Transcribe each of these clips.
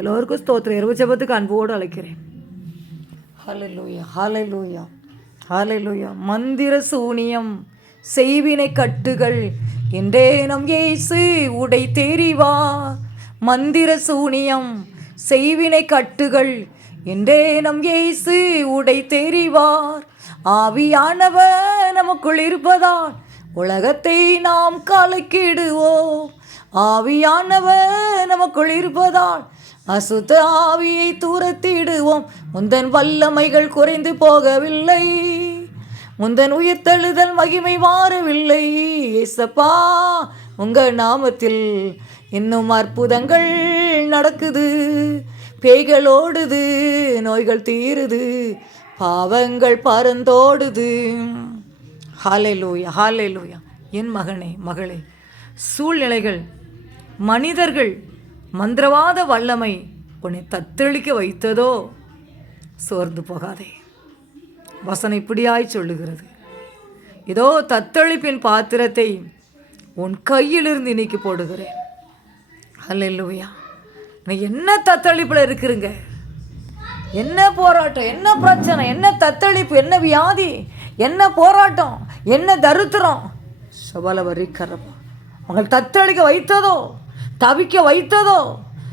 எல்லோருக்கும் ஸ்தோத்திரம் இரவு ஜெபத்துக்கு அன்போடு அழைக்கிறேன் ஹalleluya ஹalleluya ஹalleluya மந்திர சூனியம் செய்வினை கட்டுகள் என்றே நம் இயேசு உடை தெரிவா மந்திர சூனியம் செய்வினை கட்டுகள் என்றே நம் இயேசு உடை தெரிவார் ஆவியானவர் நமக்குள் இருப்பதால் உலகத்தை நாம் கலக்கிடுவோம் ஆவியானவர் நமக்குள் இருப்பதால் அசுத்த ஆவியை தூரத்திடுவோம். முந்தன் வல்லமைகள் குறைந்து போகவில்லை. முந்தன் உயிர்த்தெழுதல் மகிமை மாறவில்லை. ஏசப்பா உங்கள் நாமத்தில் இன்னும் அற்புதங்கள் நடக்குது. பேய்கள் ஓடுது நோய்கள் தீருது பாவங்கள் பறந்தோடுது. ஹாலை லூயா என் மகனே மகளே சூழ்நிலைகள் மனிதர்கள் மந்திரவாத வல்லமை உன்னை தத்தளிக்க வைத்ததோ? சோர்ந்து போகாதே. வசனம் இப்படியாய் சொல்லுகிறது. இதோ தத்தளிப்பின் பாத்திரத்தை உன் கையிலிருந்து இன்னைக்கு போடுகிறேன். அல்லையா நீ என்ன தத்தளிப்பில் இருக்கிறீங்க? என்ன போராட்டம்? என்ன பிரச்சனை? என்ன தத்தளிப்பு? என்ன வியாதி? என்ன போராட்டம்? என்ன தருத்திரம்? சபலவரி கரப்பா உங்கள் தத்தளிக்க வைத்ததோ? தவிக்க வைத்ததோ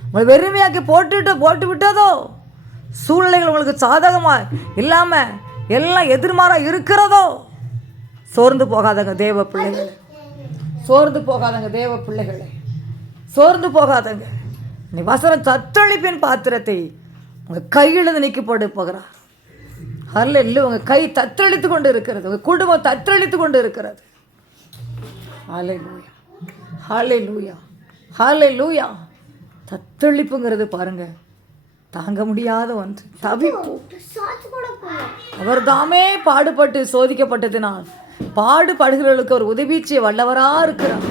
உங்களை வெறுமையாக்கி போட்டுவிட்டு போட்டு விட்டதோ சூழ்நிலைகள் உங்களுக்கு சாதகமாக இல்லாமல் எல்லாம் எதிர்மாறாக இருக்கிறதோ சோர்ந்து போகாதங்க தேவ பிள்ளைகள். சோர்ந்து போகாதங்க தேவ பிள்ளைகளே. சோர்ந்து போகாதங்க. நீ வசனம் தத்தளிப்பின் பாத்திரத்தை உங்கள் கையிலிருந்து நீக்கி போட்டு போகிறார் அல்ல இல்லை உங்கள் கை தத்தளித்து கொண்டு இருக்கிறது உங்கள் குடும்பம் தத்தளித்து கொண்டு இருக்கிறது ஹாலே லூயா ஹாலே லூயா ஹாலே லூயா தத்தளிப்புங்கிறது பாருங்க. தாங்க முடியாத ஒன்று. தவிப்பு. அவர் தாமே பாடுபட்டு சோதிக்கப்பட்டதினால். பாடுபடுகிறவர்களுக்கு ஒரு உதவி வல்லவராக இருக்கிறார்.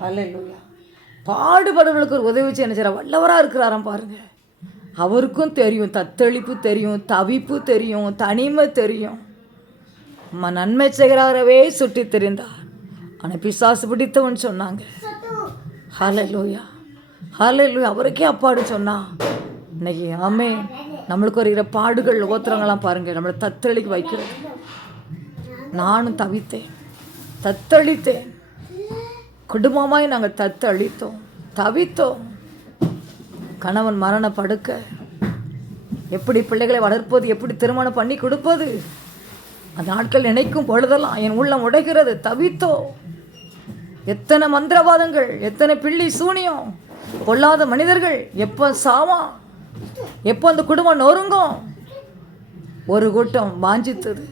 ஹலே லூயா பாடுபடுறவர்களுக்கு ஒரு உதவி செய்ய என்ன செய்யறார் வல்லவராக இருக்கிறாராம் பாருங்க. அவருக்கும் தெரியும். தத்தளிப்பு தெரியும். தவிப்பு தெரியும். தனிமை தெரியும். நம்ம நன்மை செய்கிறாரவே சுட்டி தெரிந்தார். ஆனால் பிசாசு பிடித்தவன் சொன்னாங்க. ஹாலை லூயா ஹாலை லூயா அவருக்கே அப்பாடு சொன்னா இன்னைக்கு ஆமே நம்மளுக்கு வருகிற பாடுகள் ஓத்திரங்கள்லாம் பாருங்கள் நம்மளை தத்தளிக்கு வைக்கிறது. நானும் தவித்தேன் தத்தளித்தேன். குடும்பமாய் நாங்கள் தத்தளித்தோம் தவித்தோம். கணவன் மரண படுக்க எப்படி பிள்ளைகளை வளர்ப்பது எப்படி திருமணம் பண்ணி கொடுப்பது? அந்த நாட்கள் நினைக்கும் பொழுதெல்லாம் என் உள்ளம் உடைகிறது தவித்தோம். எத்தனை மந்திரவாதங்கள் எத்தனை பிள்ளி சூனியம் கொல்லாத மனிதர்கள் எப்போ சாவான் எப்போ அந்த குடும்பம் நொறுங்கும்? ஒரு கூட்டம் வாஞ்சித்தது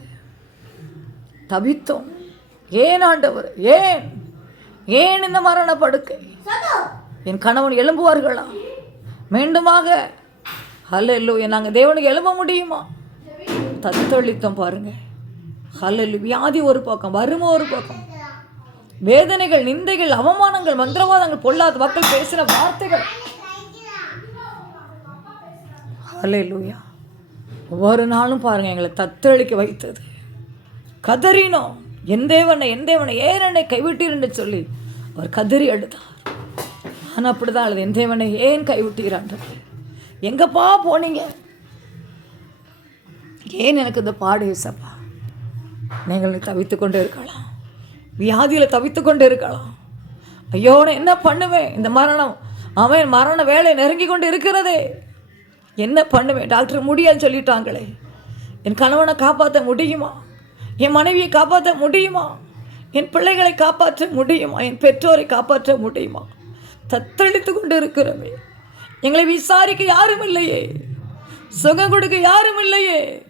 தவித்தோம். ஏன் ஆண்டவர் ஏன் ஏன் இந்த மரண படுக்கை? என் கணவன் எழும்புவார்களா? மீண்டுமாக ஹல்லு நாங்கள் தேவனுக்கு எழும்ப முடியுமா? தத்தளித்தம் பாருங்க. ஹல்லு வியாதி ஒரு பக்கம் வறுமை ஒரு பக்கம். வேதனைகள் நிந்தைகள் அவமானங்கள் மந்திரவாதங்கள் பொல்லாத மக்கள் பேசின வார்த்தைகள். லூயா ஒவ்வொரு நாளும் பாருங்க எங்களை தத்தளிக்க வைத்தது. கதறினோம். என் தேவனை என் தேவனை ஏன் என்னை கைவிட்டீர் என்று சொல்லி அவர் கதறி அழுதார். நான் அப்படிதான் அழுது என் தேவனை ஏன் கைவிட்டீரான்றது எங்கப்பா போனீங்க? ஏன் எனக்கு இந்த பாடு ஏசப்பா? நீங்கள் தவித்து கொண்டு இருக்கலாம். வியாதியில் தவித்து கொண்டு இருக்கலாம். ஐயோ நான் என்ன பண்ணுவேன்? இந்த மரணம் அவன் மரண வேலை நெருங்கி கொண்டு இருக்கிறதே. என்ன பண்ணுவேன்? டாக்டர் முடியாதுன்னு சொல்லிட்டாங்களே. என் கணவனை காப்பாற்ற முடியுமா? என் மனைவியை காப்பாற்ற முடியுமா? என் பிள்ளைகளை காப்பாற்ற முடியுமா? என் பெற்றோரை காப்பாற்ற முடியுமா? தத்தளித்து கொண்டு இருக்கிறோமே. எங்களை விசாரிக்க யாரும் இல்லையே. சுகம் கொடுக்க யாரும் இல்லையே.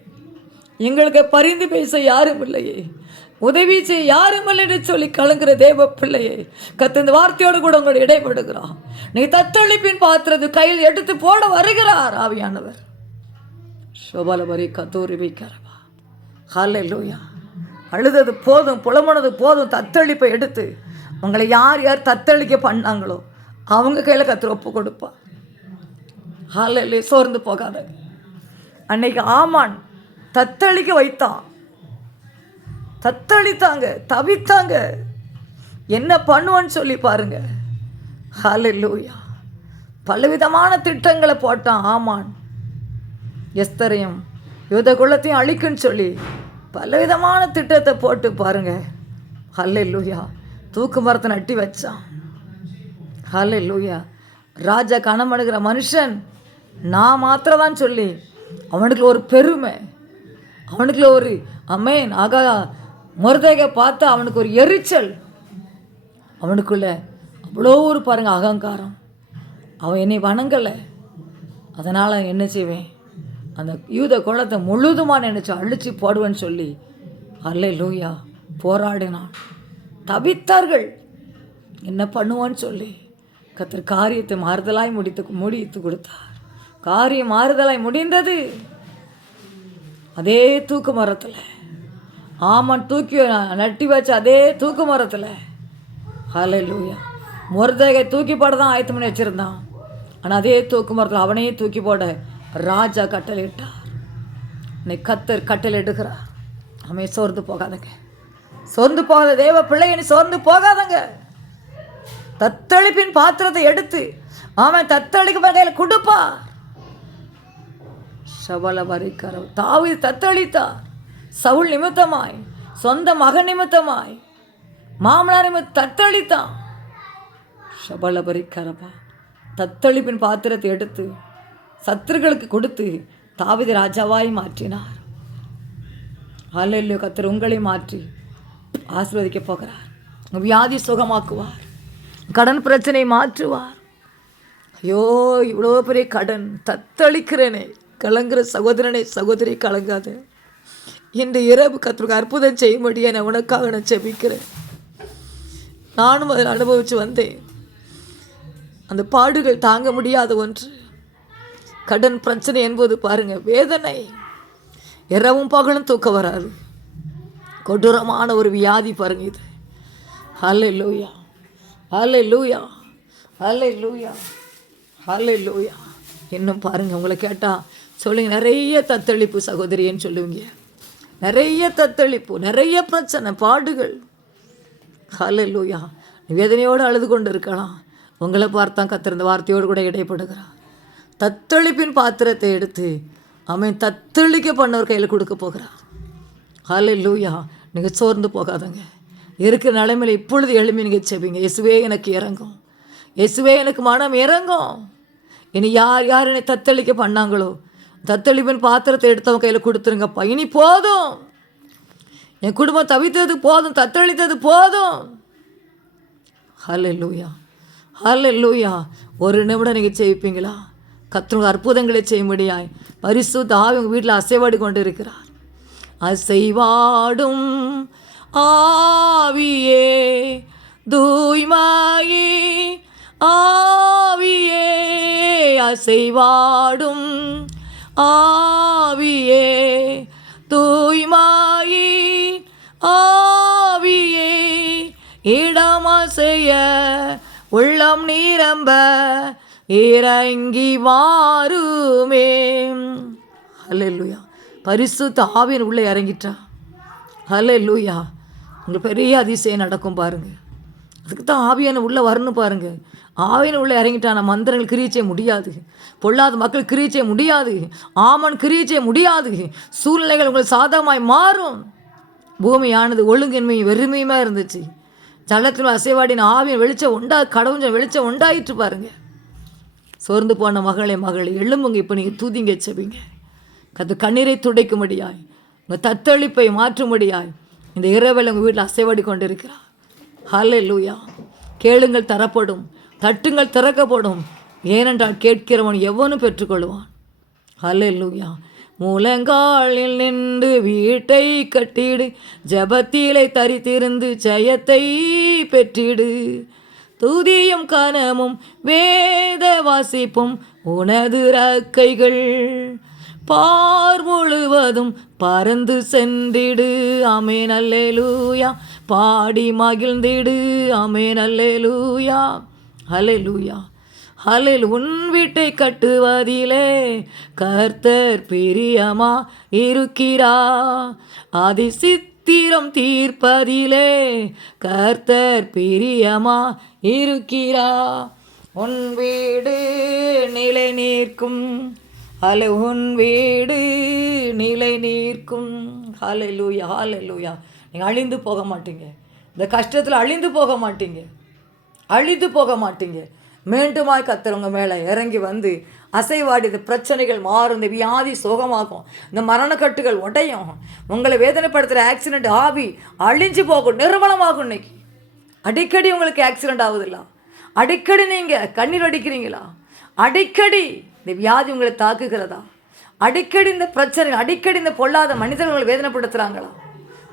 எங்களுக்கு பரிந்து பேச யாரும் இல்லையே. உதவி செய்ய யாரும் இல்லை என்று சொல்லி கலங்குற தேவ பிள்ளையை கத்த இந்த வார்த்தையோடு கூட உங்களோட இடைபடுகிறான் நீ தத்தளிப்பின் பாத்திரத்து கையில் எடுத்து போட வருகிறார் ஆவியானவர். சோபாலபரி கத்தூரி வைக்கிறவா ஹாலே லூயா அழுதது போதும் புலம்புனது போதும் தத்தளிப்பை எடுத்து உங்களை யார் யார் தத்தளிக்க பண்ணாங்களோ அவங்க கையில் கத்திர ஒப்பு கொடுப்பா ஹாலே சோர்ந்து போகாத. அன்னைக்கு ஆமான் தத்தளிக்க வைத்தான். தத்தளித்தாங்க தவித்தாங்க. என்ன பண்ணுவான்னு சொல்லி பாருங்க. ஹalleluya. பலவிதமான திட்டங்களை போட்டான் ஆமான். எஸ்தரையும் யுத குலத்தையும் அழிக்குன்னு சொல்லி பலவிதமான திட்டத்தை போட்டு பாருங்க. ஹல்லே தூக்கு மரத்தை நட்டி வச்சான். ஹல்லே லூயா ராஜா கணமணுகிற மனுஷன். நான் மாத்திரதான் சொல்லி அவனுக்கு ஒரு பெருமை. அவனுக்குள்ள ஒரு அமேன் ஆகா முருதேகை பார்த்து அவனுக்கு ஒரு எரிச்சல். அவனுக்குள்ள அவ்வளோ ஒரு பாருங்க அகங்காரம். அவன் என்னை வணங்கலை. அதனால் என்ன செய்வேன்? அந்த யூத குலத்தை முழுதுமாக நினச்சி அழிச்சு போடுவேன்னு சொல்லி அல்ல லூயா போராடினான். தவித்தார்கள் என்ன பண்ணுவான்னு சொல்லி கத்தர் காரியத்தை மாறுதலாய் முடித்து முடித்து கொடுத்தார். காரியம் மாறுதலாய் முடிந்தது. அதே தூக்கு மரத்தில் ஆமான் தூக்கி நட்டி வச்ச அதே தூக்கு மரத்தில். ஹலே லூயா முருதகை தூக்கி போட தான் ஆயத்தம் பண்ணி வச்சுருந்தான். ஆனால் அதே தூக்கு மரத்தில் அவனையே தூக்கி போட ராஜா கட்டளையிட்டார். இன்னைக்கு கத்தர் கட்டில் எடுக்கிறார் அவன் சோர்ந்து போகாதங்க. சோர்ந்து போகாத தேவ பிள்ளை நீ சோர்ந்து போகாதங்க. தத்தளிப்பின் பாத்திரத்தை எடுத்து அவன் தத்தளிக்கு வகையில் கொடுப்பார். சபல வரிக்கரவு. தாவி தத்தளித்தார். சவுல் நிமித்தமாய் சொந்த மகன் நிமித்தமாய் மாமனார் தத்தளித்தான். சபல தத்தளிப்பின் பாத்திரத்தை எடுத்து சத்துருக்களுக்கு கொடுத்து தாவித ராஜாவாய் மாற்றினார். அல்லையோ கத்தர் உங்களை மாற்றி ஆசீர்வதிக்க போகிறார். வியாதி சுகமாக்குவார். கடன் பிரச்சனை மாற்றுவார். ஐயோ இவ்வளோ பெரிய கடன் தத்தளிக்கிறேனே. கலங்குற சகோதரனை சகோதரி கலங்காது. இன்று இரவு கத்தருக்கு அற்புதம் செய்யும்படியே நான் உனக்காக நான் செபிக்கிறேன் நானும் அதில் அனுபவித்து வந்தேன். அந்த பாடுகள் தாங்க முடியாத ஒன்று. கடன் பிரச்சனை என்பது பாருங்கள் வேதனை. இரவும் பகலும் தூக்க வராது. கொடூரமான ஒரு வியாதி பாருங்க இது. ஹலே லூயா ஹலே லூயா ஹலே லூயா ஹலே லூயா இன்னும் பாருங்கள் உங்களை கேட்டால் சொல்லுங்கள் நிறைய தத்தளிப்பு சகோதரின்னு சொல்லுவீங்க? நிறைய தத்தளிப்பு நிறைய பிரச்சனை பாடுகள். ஹலே லூயா வேதனையோடு அழுது கொண்டு இருக்கலாம் உங்களை பார்த்தான் கத்திருந்த வார்த்தையோடு கூட இடைப்படுகிறான் தத்தளிப்பின் பாத்திரத்தை எடுத்து அவன் தத்தளிக்க பண்ணவர் கையில் கொடுக்க போகிறான் ஹலே லூயா நீங்கள் சோர்ந்து போகாதங்க. இருக்கிற நிலைமையில் இப்பொழுது எழுப்பி நீங்கள் செவிங்க இயேசுவே எனக்கு இறங்கும். இயேசுவே எனக்கு மனம் இறங்கும். இனி யார் யார் என்னை தத்தளிக்க பண்ணாங்களோ தத்தளிப்பின் பாத்திரத்தை எடுத்தவன் கையில் கொடுத்துருங்கப்பா. இனி போதும். என் குடும்பம் தவித்தது போதும் தத்தளித்தது போதும். ஹலே லூயா ஹல்ல லூயா ஒரு நிமிடம் நீங்கள் செய்விப்பீங்களா கத்தவங்க அற்புதங்களை செய்ய முடியாய் பரிசு தாவி உங்கள் வீட்டில் அசைவாடி கொண்டு இருக்கிறார் அசைவாடும் ஆவியே தூய்மாயே ஆவியே அசைவாடும் ஆவியே தூய்மாயே ஆவியே இடமசைய உள்ளம் நீரம்ப இறங்கி வாருமே. ஹalleluya. பரிசுத்த தாவின் உள்ளே இறங்கிட்டா. ஹalleluya. உங்களுக்கு பெரிய அதிசயம் நடக்கும் பாருங்கள் அதுக்கு தான் ஆவியான உள்ளே வரணும் பாருங்க. ஆவியான உள்ளே இறங்கிட்டான மந்திரங்கள் கிரியை முடியாது. பொல்லாத மக்கள் கிரியை முடியாது. ஆமன் கிரியை முடியாது. சூழ்நிலைகள் உங்களுக்கு சாதகமாய் மாறும். பூமியானது ஒழுங்கின்மையும் வெறுமையுமா இருந்துச்சு. ஜலத்தில் அசைவாடின ஆவியின் வெளிச்சம் உண்டா கடவுஞ்சம் வெளிச்சம் உண்டாயிட்டு பாருங்க. சோர்ந்து போன மகளே மகளே எழும்புங்க இப்போ நீங்கள் தூதிங்க செவிங்க கத்து கண்ணீரை துடைக்கும்படியாய் உங்கள் தத்தளிப்பை மாற்றும்படியாய் இந்த இரவில் உங்கள் வீட்டில் அசைவாடி கொண்டிருக்கிறார். ஹலே லூயா கேளுங்கள் தரப்படும் தட்டுங்கள் திறக்கப்படும். ஏனென்றால் கேட்கிறவன் எவனும் பெற்றுக்கொள்வான். ஹலே லூயா மூலங்காலில் நின்று வீட்டை கட்டிடு ஜபத்திலை தரித்திருந்து ஜெயத்தை பெற்றிடு. துதியும் கனமும் வேத வாசிப்பும் உனது ரக்கைகள் பார் முழுவதும் பறந்து சென்றிடு. அல்லே லூயா பாடி மகிழ்ந்திடு. அமே நல்லே லூயா ஹலே லூயா ஹலில் உன் வீட்டை கட்டுவதிலே கர்த்தர் பிரியமா இருக்கிறா. அதிசித்திரம் தீர்ப்பதிலே கர்த்தர் பிரியமா இருக்கிறா. உன் வீடு நிலை நிற்கும் ஹலே உன் வீடு நிலை நீர்க்கும். ஹாலலூயா ஹாலலூயா ஹாலே லூயா நீங்கள் அழிந்து போக மாட்டீங்க. இந்த கஷ்டத்தில் அழிந்து போக மாட்டீங்க. அழிந்து போக மாட்டீங்க. மீண்டுமாய் கத்துறவங்க மேலே இறங்கி வந்து அசைவாடி இந்த பிரச்சனைகள் மாறும். இந்த வியாதி சுகமாகும். இந்த மரணக்கட்டுகள் உடையும். உங்களை வேதனைப்படுத்துகிற ஆக்சிடெண்ட் ஆவி அழிஞ்சு போகும். நிர்மலமாகும் இன்னைக்கு. அடிக்கடி உங்களுக்கு ஆக்சிடெண்ட் ஆகுதுல்ல அடிக்கடி நீங்கள் கண்ணீர் அடிக்கிறீங்களா? அடிக்கடி இந்த வியாதி உங்களை தாக்குகிறதா? அடிக்கடி இந்த பிரச்சனை அடிக்கடி இந்த பொல்லாத மனிதர்களை வேதனைப்படுத்துகிறாங்களா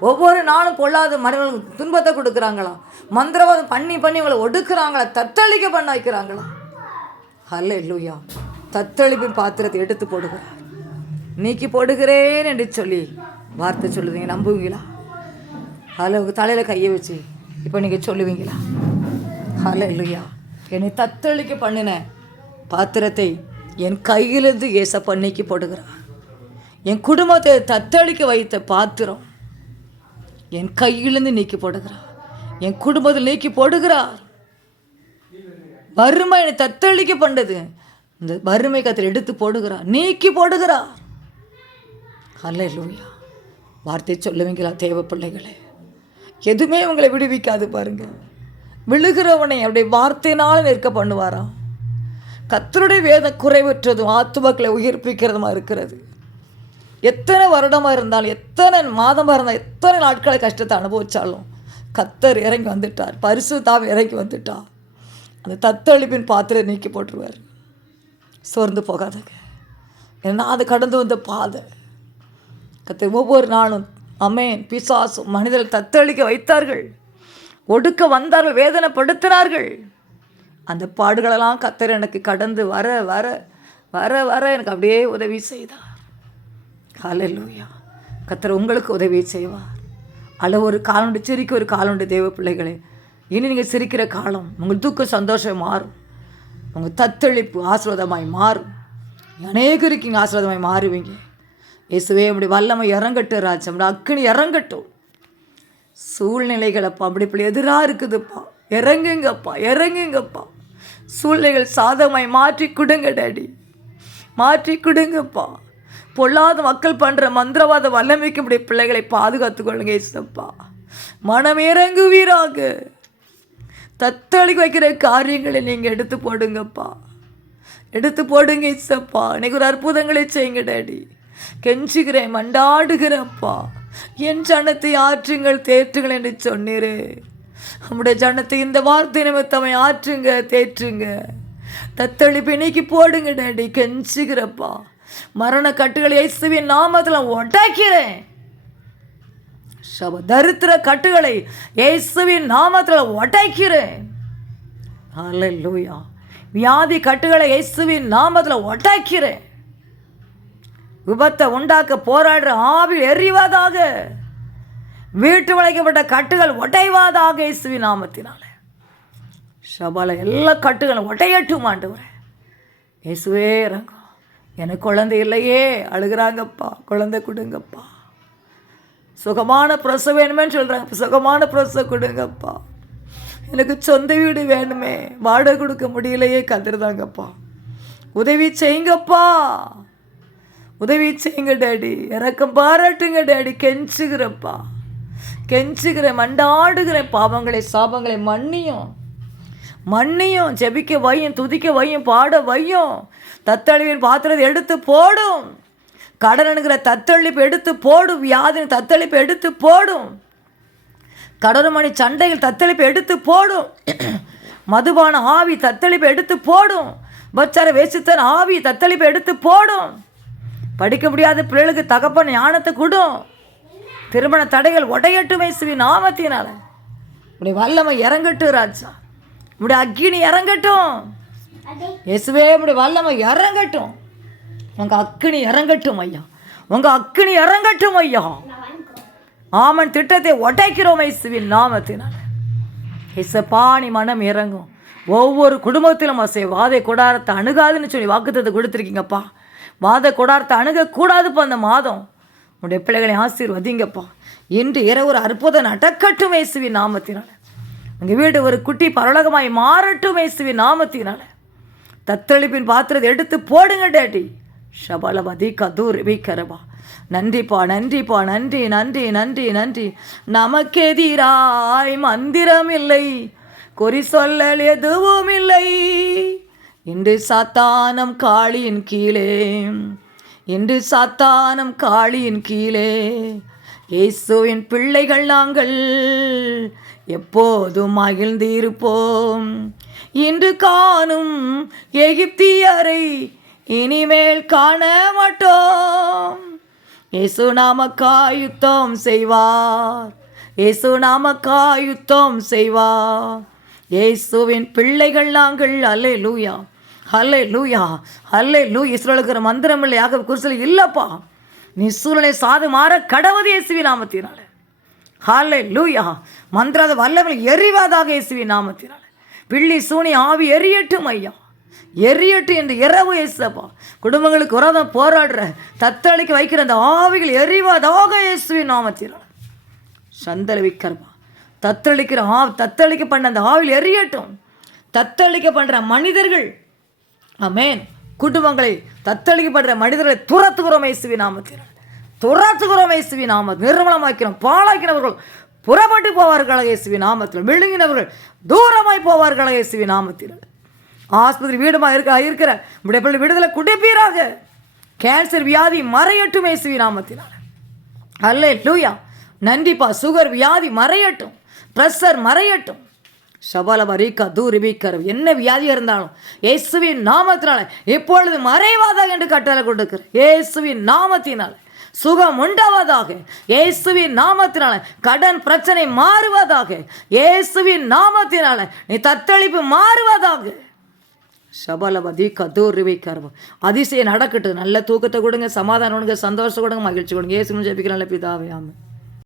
ஒவ்வொரு நாளும் பொல்லாத மனிதர்களுக்கு துன்பத்தை கொடுக்குறாங்களா? மந்திரவாதம் பண்ணி பண்ணி உங்களை ஒடுக்குறாங்களா? தத்தளிக்க பண்ண வைக்கிறாங்களா? அல்ல இல்லையா தத்தளிப்பின் பாத்திரத்தை எடுத்து போடுகிறார் நீக்கி போடுகிறேன் என்று சொல்லி வார்த்தை சொல்லுவீங்க நம்புவீங்களா? அதில் உங்கள் தலையில் கையை வச்சு இப்போ நீங்கள் சொல்லுவீங்களா? அல்ல இல்லையா என்னை தத்தளிக்க பண்ணின பாத்திரத்தை என் கையிலிருந்து ஏசப்பா நீக்கி போடுகிறார். என் குடும்பத்தை தத்தளிக்க வைத்த பாத்திரம் என் கையிலிருந்து நீக்கி போடுகிறார். என் குடும்பத்தில் நீக்கி போடுகிறார். வறுமை என்னை தத்தளிக்க பண்ணது. இந்த வறுமை கத்தில் எடுத்து போடுகிறார். நீக்கி போடுகிறார். அல்ல லூயா வார்த்தை சொல்லுவீங்களா தேவ பிள்ளைகளே? எதுவுமே உங்களை விடுவிக்காது பாருங்கள் விழுகிறவனை அவருடைய வார்த்தையினால் நிற்க பண்ணுவாராம். கத்தருடைய வேதம் குறைவற்றதும் ஆத்துமக்களை உயிர்ப்பிக்கிறதுமா இருக்கிறது. எத்தனை வருடமாக இருந்தாலும் எத்தனை மாதமாக இருந்தால் எத்தனை நாட்களை கஷ்டத்தை அனுபவித்தாலும் கத்தர் இறங்கி வந்துட்டார். பரிசு தாம் இறங்கி வந்துட்டார் அந்த தத்தளிப்பின் பாத்திரம் நீக்கி போட்டுருவார். சோர்ந்து போகாதங்க. ஏன்னா அது கடந்து வந்த பாதை. கத்தர் ஒவ்வொரு நாளும் அமேன் பிசாசும் மனிதர்கள் தத்தளிக்க வைத்தார்கள். ஒடுக்க வந்தார்கள் வேதனைப்படுத்தினார்கள். அந்த பாடுகளெல்லாம் கத்தர் எனக்கு கடந்து வர வர வர வர எனக்கு அப்படியே உதவி செய்தார். ஹalleluya. கத்தர் உங்களுக்கு உதவி செய்வார். அல்ல ஒரு காலமுண்டு சிரிக்க ஒரு காலுண்டு தேவ பிள்ளைகளே. இனி நீங்கள் சிரிக்கிற காலம் உங்கள் தூக்க சந்தோஷம் மாறும். உங்கள் தத்தளிப்பு ஆசீர்வாதமாய் மாறும். அநேகருக்கு இங்கே ஆசீர்வாதமாய் மாறுவீங்க. இயேசுவே அப்படி வல்லமை இறங்கட்டும் ராஜம் அக்கினி இறங்கட்டும். சூழ்நிலைகளப்பா அப்படி இப்படி எதிராக இருக்குதுப்பா. இறங்குங்கப்பா இறங்குங்கப்பா. சூழ்நிலைகள் சாதமாய் மாற்றி கொடுங்க டேடி. மாற்றி கொடுங்கப்பா. பொல்லாத மக்கள் பண்ணுற மந்திரவாத வல்லமைக்கும்படி பிள்ளைகளை பாதுகாத்து கொள்ளுங்க இசப்பா மனம் இறங்குவீராக தத்தளிக்கு வைக்கிற காரியங்களை நீங்கள் எடுத்து போடுங்கப்பா. எடுத்து போடுங்க இசப்பா இன்னைக்கு ஒரு அற்புதங்களை செய்யுங்க டேடி. கெஞ்சுகிறேன் மண்டாடுகிறப்பா என் சனத்தை ஆற்றுங்கள் தேற்றுங்கள் என்று சொன்னீரே. நம்முடைய ஜனத்தை இந்த வார்த்தை நிமித்தமை ஆற்றுங்க தேற்றுங்க. தத்தளிப்பு இன்னைக்கு போடுங்க டேடி. கெஞ்சுகிறப்பா. மரண கட்டுகளை இயேசுவின் நாமத்தில் உடைக்கிறேன் சப தரித்திர கட்டுகளை இயேசுவின் நாமத்தில் உடைக்கிறேன் லூயா வியாதி கட்டுகளை இயேசுவின் நாமத்தில் உடைக்கிறேன் விபத்தை உண்டாக்க போராடுற ஆவி எறிவதாக வீட்டு வளைக்கப்பட்ட கட்டுகள் உடைவாதாக இயேசுவி நாமத்தினால. சபால எல்லா கட்டுகளும் உடையட்டும் ஆண்டவரே. இயேசுவே இறங்கும் எனக்கு குழந்தை இல்லையே. அழுகிறாங்கப்பா. குழந்தை கொடுங்கப்பா. சுகமான பிரசவம் வேணுமேன்னு சொல்கிறாங்க சுகமான பிரசவம் கொடுங்கப்பா. எனக்கு சொந்த வீடு வேணுமே. வாடகை கொடுக்க முடியலையே. கதிர்தாங்கப்பா உதவி செய்யுங்கப்பா. உதவி செய்யுங்க டேடி. இறக்கம் பாராட்டுங்க டேடி. கெஞ்சுகிறப்பா. கெஞ்சுகிற மண்டாடுகிறேன் பாவங்களை சாபங்களை மன்னியும். மன்னியும் ஜெபிக்க வையும் துதிக்க வையும் பாட வையும். தத்தளிவின் பாத்திரத்தை எடுத்து போடும். கடனுங்கிற தத்தளிப்பு எடுத்து போடும். வியாதின் தத்தளிப்பு எடுத்து போடும். கடனுமணி சண்டைகள் தத்தளிப்பு எடுத்து போடும். மதுபான ஆவி தத்தளிப்பு எடுத்து போடும். பச்சார வேசித்தன் ஆவி தத்தளிப்பு எடுத்து போடும். படிக்க முடியாத பிள்ளைகளுக்கு தகப்பன் ஞானத்தை கொடும். திருமண தடைகள் உடையட்டுமே சிவி நாமத்தினால. இப்படி வல்லமை இறங்கட்டும் ராஜா. இப்படி அக்கினி இறங்கட்டும். இயேசுவே உடைய வல்லமை இறங்கட்டும். உங்கள் அக்கினி இறங்கட்டும் ஐயா. உங்கள் அக்கினி இறங்கட்டும் ஐயா. ஆமன் திட்டத்தை உடைக்கிறோம் இயேசுவின் நாமத்தினால. இசப்பாணி மனம் இறங்கும். ஒவ்வொரு குடும்பத்திலும் அசை வாதை கொடாரத்தை அணுகாதுன்னு சொல்லி வாக்குத்தத்தை கொடுத்துருக்கீங்கப்பா. வாத கொடாரத்தை அணுகக்கூடாதுப்பா அந்த மாதம். உடைய பிள்ளைகளை ஆசீர்வதிங்கப்பா. இன்று இரவு ஒரு அற்புத நடக்கட்டும் இயேசுவி நாமத்தினால. உங்கள் வீடு ஒரு குட்டி பரலகமாய் மாறட்டும் இயேசுவி நாமத்தினால. தத்தளிப்பின் பாத்திரத்தை எடுத்து போடுங்க டேடி. ஷபலபதி கதூர் விக்கரபா. நன்றிப்பா நன்றிப்பா நன்றி நன்றி நன்றி நன்றி. நமக்கெதிராய் மந்திரம் இல்லை குறி சொல்லல் எதுவும் இல்லை இன்று சாத்தானம் காளியின் கீழே. என்று சாத்தானம் காளியின் கீழே. இயேசுவின் பிள்ளைகள் நாங்கள் எப்போதும் மகிழ்ந்திருப்போம். இன்று காணும் எகிப்தியரை இனிமேல் காண மாட்டோம். இயேசு நாமக்காயுத்தம் செய்வார். இயேசு நாமக்காயுத்தம் செய்வார். இயேசுவின் பிள்ளைகள் நாங்கள். அல்லே லூயா ஹல்லே லூயா ஹல்லே லூ இஸ்ரோலுக்கிற மந்திரம் இல்லை குருசில் இல்லைப்பா. நீ சூழலை சாது மாற கடவுது இயேசுவி நாமத்தினால. ஹாலே லூயா மந்திராத வல்லவர்கள் எரிவாதாக இயேசுவி நாமத்தினால. பிள்ளி சூனி ஆவி எரியட்டும் ஐயா. எரியட்டு என்று இரவு இயேசுப்பா. குடும்பங்களுக்கு உரதம் போராடுற தத்தளிக்க வைக்கிற அந்த ஆவிகள் எரிவாதாக இயேசுவி நாமத்தினால. சந்தல விக்கர்மா தத்தளிக்கிற ஆ தத்தளிக்க பண்ண அந்த ஆவில் எரியட்டும். தத்தளிக்க பண்ணுற மனிதர்கள் அமேன் குடும்பங்களை தத்தளிக்கப்படுற மனிதர்களை துரத்துகிறோம் இயேசுவி நாமத்தினால் துரத்துகிறோம் இயேசுவி நாம நிர்மலமாக்கிறோம் பாழாக்கினவர்கள் புறப்பட்டு போவார்களா இயேசுவி நாமத்தில். விழுங்கினவர்கள் தூரமாய் போவார்களா இயேசுவி நாமத்தில். ஆஸ்பத்திரி வீடுமா இருக்க இருக்கிற உடைய விடுதலை குடிப்பீராக. கேன்சர் வியாதி மறையட்டும் இயேசுவி நாமத்தினால் அல்ல லூயா நன்றிப்பா சுகர் வியாதி மறையட்டும். ப்ரெஷர் மறையட்டும். ஷபல ரீக்கா என்ன வியாதியாக இருந்தாலும் இயேசுவின் நாமத்தினால இப்பொழுது மறைவாதாக என்று கட்டளை கொடுக்கிறேன். இயேசுவின் நாமத்தினால சுகம் உண்டாவதாக இயேசுவின் நாமத்தினால கடன் பிரச்சனை மாறுவதாக இயேசுவின் நாமத்தினால நீ தத்தளிப்பு மாறுவதாக. சபலபதி கதூர்வி கர்வம் அதிசயம் நடக்கட்டும். நல்ல தூக்கத்தை கொடுங்க சமாதானம் கொடுங்க சந்தோஷம் கொடுங்க மகிழ்ச்சி கொடுங்க. ஏசுன்னு ஜெபிக்கிற நல்ல பிதாவே ஆமாம்